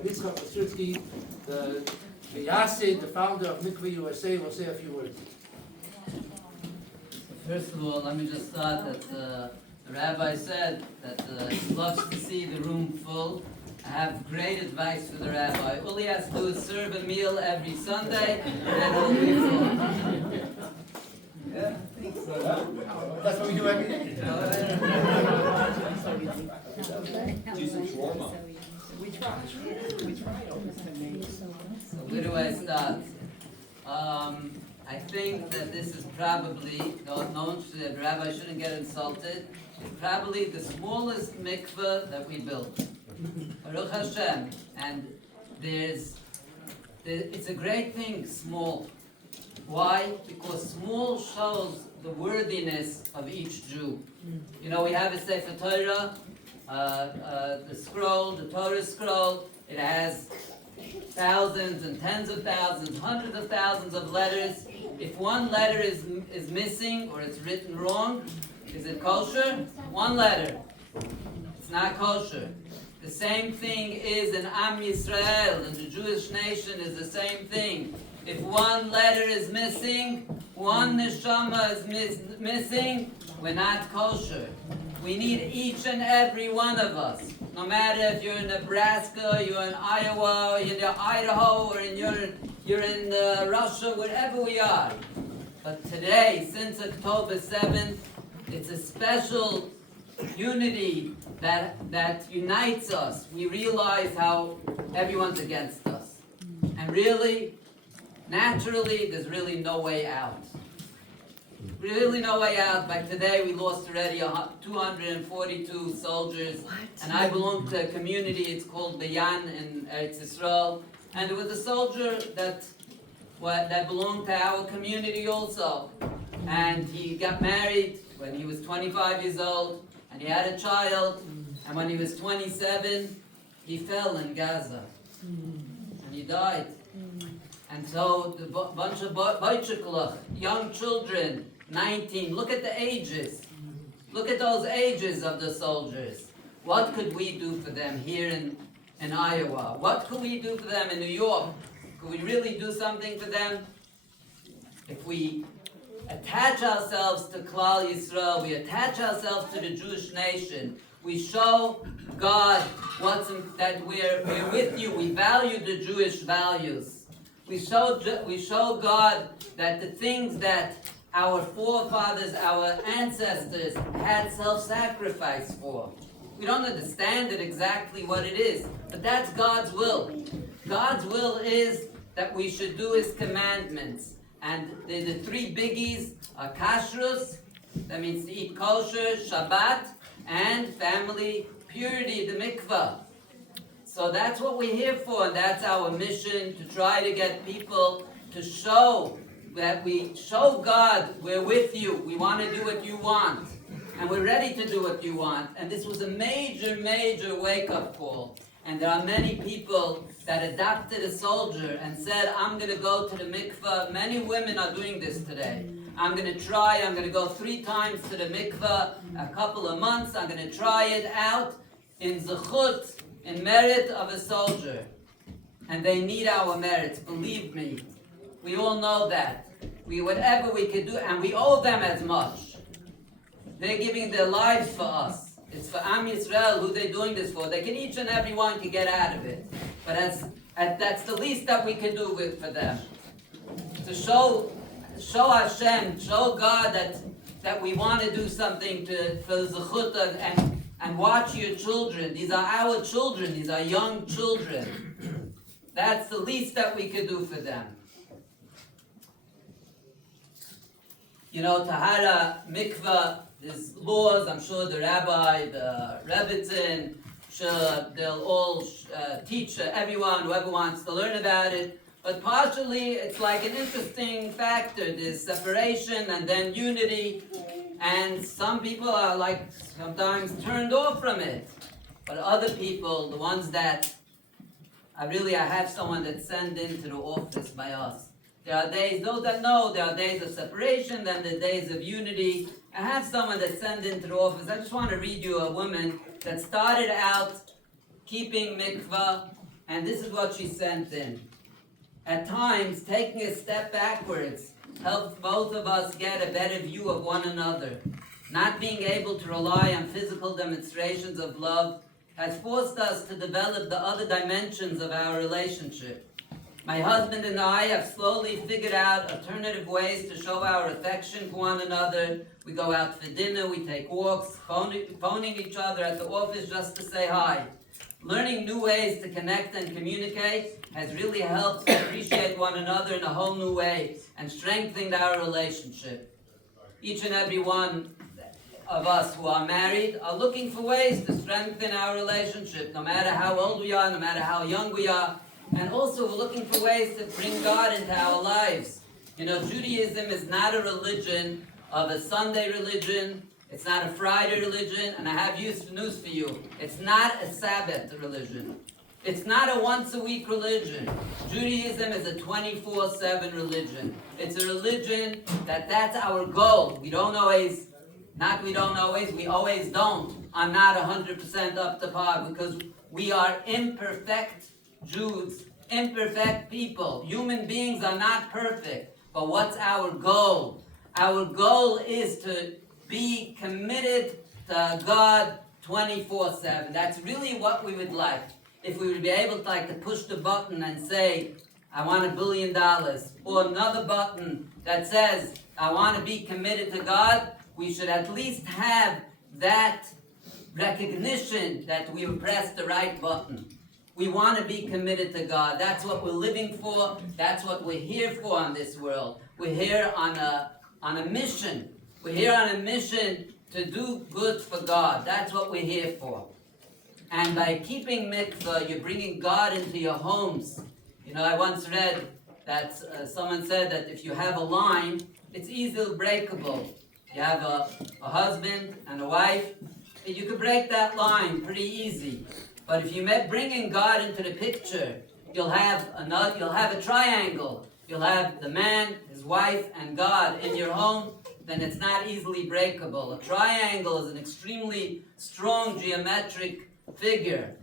Rabbi Yitzchak Osursky, the Yassid, the founder of Mikvah USA, will say a few words. First of all, let me just start that the rabbi said that he loves to see the room full. I have great advice for the rabbi. All he has to do is serve a meal every Sunday, and it'll be full. Yeah, I think so. That's what we do every day. So where do I start? I think that this is probably, the rabbi shouldn't get insulted, it's probably the smallest mikveh that we built. Baruch Hashem. And it's a great thing, small. Why? Because small shows the worthiness of each Jew. You know, we have a Sefer Torah, the scroll, the Torah scroll. It has thousands and tens of thousands, hundreds of thousands of letters. If one letter is missing or it's written wrong, is it kosher? One letter. It's not kosher. The same thing is in Am Yisrael, and the Jewish nation is the same thing. If one letter is missing, one neshama is missing, we're not kosher. We need each and every one of us. No matter if you're in Nebraska, you're in Iowa, or you're in Idaho, or you're in Russia, wherever we are. But today, since October 7th, it's a special unity that unites us. We realize how everyone's against us. And really, naturally, there's really no way out. Really no way out. By today, we lost already 242 soldiers. And I belong to a community, it's called Bayan in Eretz Yisrael. And it was a soldier that belonged to our community also. And he got married when he was 25 years old. And he had a child. And when he was 27, he fell in Gaza. And he died. And so the bunch of Baichiklach, young children, 19, look at the ages. Look at those ages of the soldiers. What could we do for them here in Iowa? What could we do for them in New York? Could we really do something for them? If we attach ourselves to Klal Yisrael, we attach ourselves to the Jewish nation, we show God that we're with you, we value the Jewish values. We show God that the things that our forefathers, our ancestors had self-sacrifice for. We don't understand it exactly what it is, but that's God's will. God's will is that we should do His commandments. And the three biggies are kashrus, that means to eat kosher, Shabbat, and family purity, the mikvah. So that's what we're here for, and that's our mission, to try to get people to show that we show God, we're with you, we want to do what you want, and we're ready to do what you want. And this was a major, major wake-up call. And there are many people that adopted a soldier and said, I'm going to go to the mikvah. Many women are doing this today. I'm going to go 3 times to the mikvah, a couple of months. I'm going to try it out in zechut, in merit of a soldier. And they need our merits, believe me. We all know that. Whatever we could do, and we owe them as much. They're giving their lives for us. It's for Am Yisrael, who they're doing this for. They can, each and every one can get out of it. But that's the least that we can do for them. To show Hashem, show God that we want to do something for Zechut and watch your children. These are our children. These are young children. That's the least that we could do for them. You know, Tahara, Mikvah, there's laws. I'm sure the rabbi, the rebbitzin, sure they'll all teach everyone, whoever wants to learn about it. But partially, it's like an interesting factor. There's separation and then unity. And some people are like sometimes turned off from it. But other people, the ones that I have someone that's sent into the office by us. There are days, those that know, there are days of separation, then the days of unity. I have someone that's sent into the office. I just want to read you a woman that started out keeping mikvah, And this is what she sent in. At times, taking a step backwards helps both of us get a better view of one another. Not being able to rely on physical demonstrations of love has forced us to develop the other dimensions of our relationship. My husband and I have slowly figured out alternative ways to show our affection for one another. We go out for dinner, we take walks, phoning each other at the office just to say hi. Learning new ways to connect and communicate has really helped to appreciate one another in a whole new way and strengthened our relationship. Each and every one of us who are married are looking for ways to strengthen our relationship, no matter how old we are, no matter how young we are. And also we're looking for ways to bring God into our lives. You know, Judaism is not a religion of a Sunday religion. It's not a Friday religion. And I have news for you. It's not a Sabbath religion. It's not a once-a-week religion. Judaism is a 24/7 religion. It's a religion that's our goal. We always don't. I'm not 100% up to par because we are imperfect Jews, imperfect people. Human beings are not perfect. But what's our goal? Our goal is to be committed to God 24/7. That's really what we would like. If we would be able to push the button and say, I want $1 billion, or another button that says, I want to be committed to God, we should at least have that recognition that we pressed the right button. We want to be committed to God. That's what we're living for. That's what we're here for on this world. We're here on a mission. We're here on a mission to do good for God. That's what we're here for. And by keeping mikvah, you're bringing God into your homes. You know, I once read that someone said that if you have a line, it's easily breakable. You have a husband and a wife, you could break that line pretty easy. But if you bringing God into the picture, you'll have a triangle. You'll have the man, his wife, and God in your home. Then it's not easily breakable. A triangle is an extremely strong geometric figure.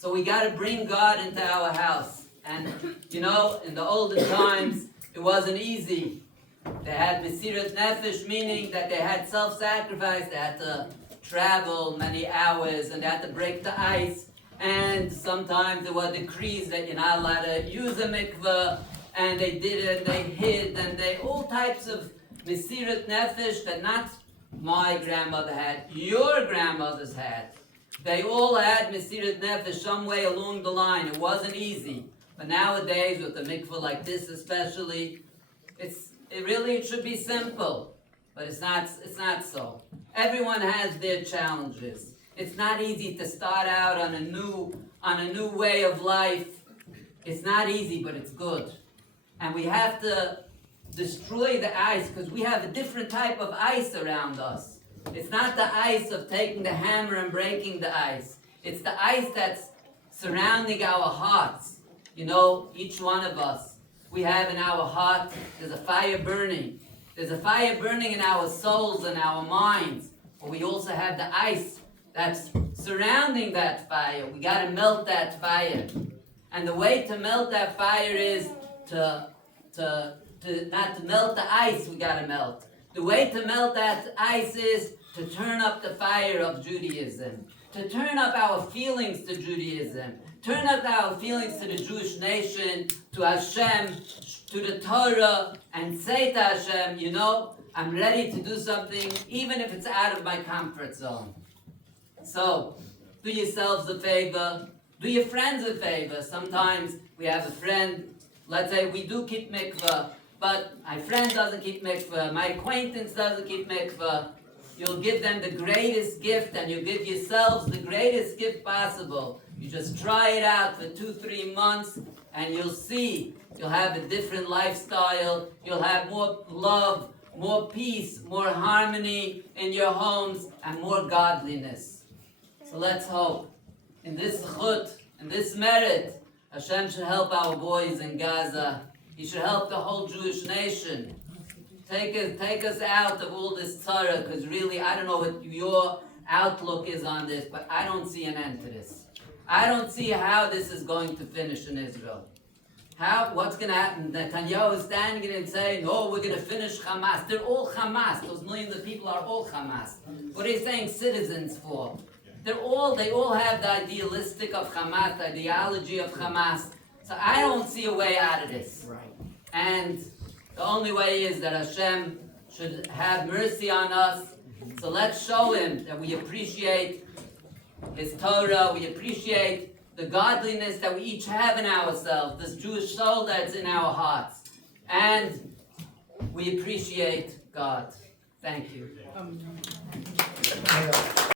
So we got to bring God into our house. And you know, in the olden times, it wasn't easy. They had Mesirat Nefesh, meaning that they had self-sacrifice. They had to travel many hours and they had to break the ice. And sometimes there were decrees that you're not allowed to use a mikveh. And they did it, they hid, and they all types of Mesirat Nefesh that not my grandmother had, your grandmothers had. They all had Mesirat Nefesh some way along the line. It wasn't easy. But nowadays, with a mikveh like this especially, it should be simple. But it's not so. Everyone has their challenges. It's not easy to start out on a new way of life. It's not easy, but it's good. And we have to destroy the ice because we have a different type of ice around us. It's not the ice of taking the hammer and breaking the ice. It's the ice that's surrounding our hearts. You know, each one of us, we have in our heart, there's a fire burning. There's a fire burning in our souls and our minds. But we also have the ice that's surrounding that fire. We got to melt that fire. And the way to melt that fire is to not to melt the ice, we got to melt. The way to melt that ice is to turn up the fire of Judaism, to turn up our feelings to Judaism, turn up our feelings to the Jewish nation, to Hashem, to the Torah, and say to Hashem, you know, I'm ready to do something, even if it's out of my comfort zone. So, do yourselves a favor, do your friends a favor. Sometimes we have a friend, let's say we do keep mikvah, but my friend doesn't keep mikvah, my acquaintance doesn't keep mikvah. You'll give them the greatest gift and you give yourselves the greatest gift possible. You just try it out for 2-3 months and you'll see. You'll have a different lifestyle. You'll have more love, more peace, more harmony in your homes and more godliness. So let's hope in this chut, in this merit, Hashem should help our boys in Gaza. He should help the whole Jewish nation. Take us out of all this tzara, because really, I don't know what your outlook is on this, but I don't see an end to this. I don't see how this is going to finish in Israel. What's going to happen? Netanyahu is standing and saying, oh, we're going to finish Hamas. They're all Hamas. Those millions of people are all Hamas. What are you saying citizens for? They all have the idealistic of Hamas, the ideology of Hamas. So I don't see a way out of this. Right. And the only way is that Hashem should have mercy on us. So let's show Him that we appreciate His Torah, we appreciate the godliness that we each have in ourselves, this Jewish soul that's in our hearts. And we appreciate God. Thank you.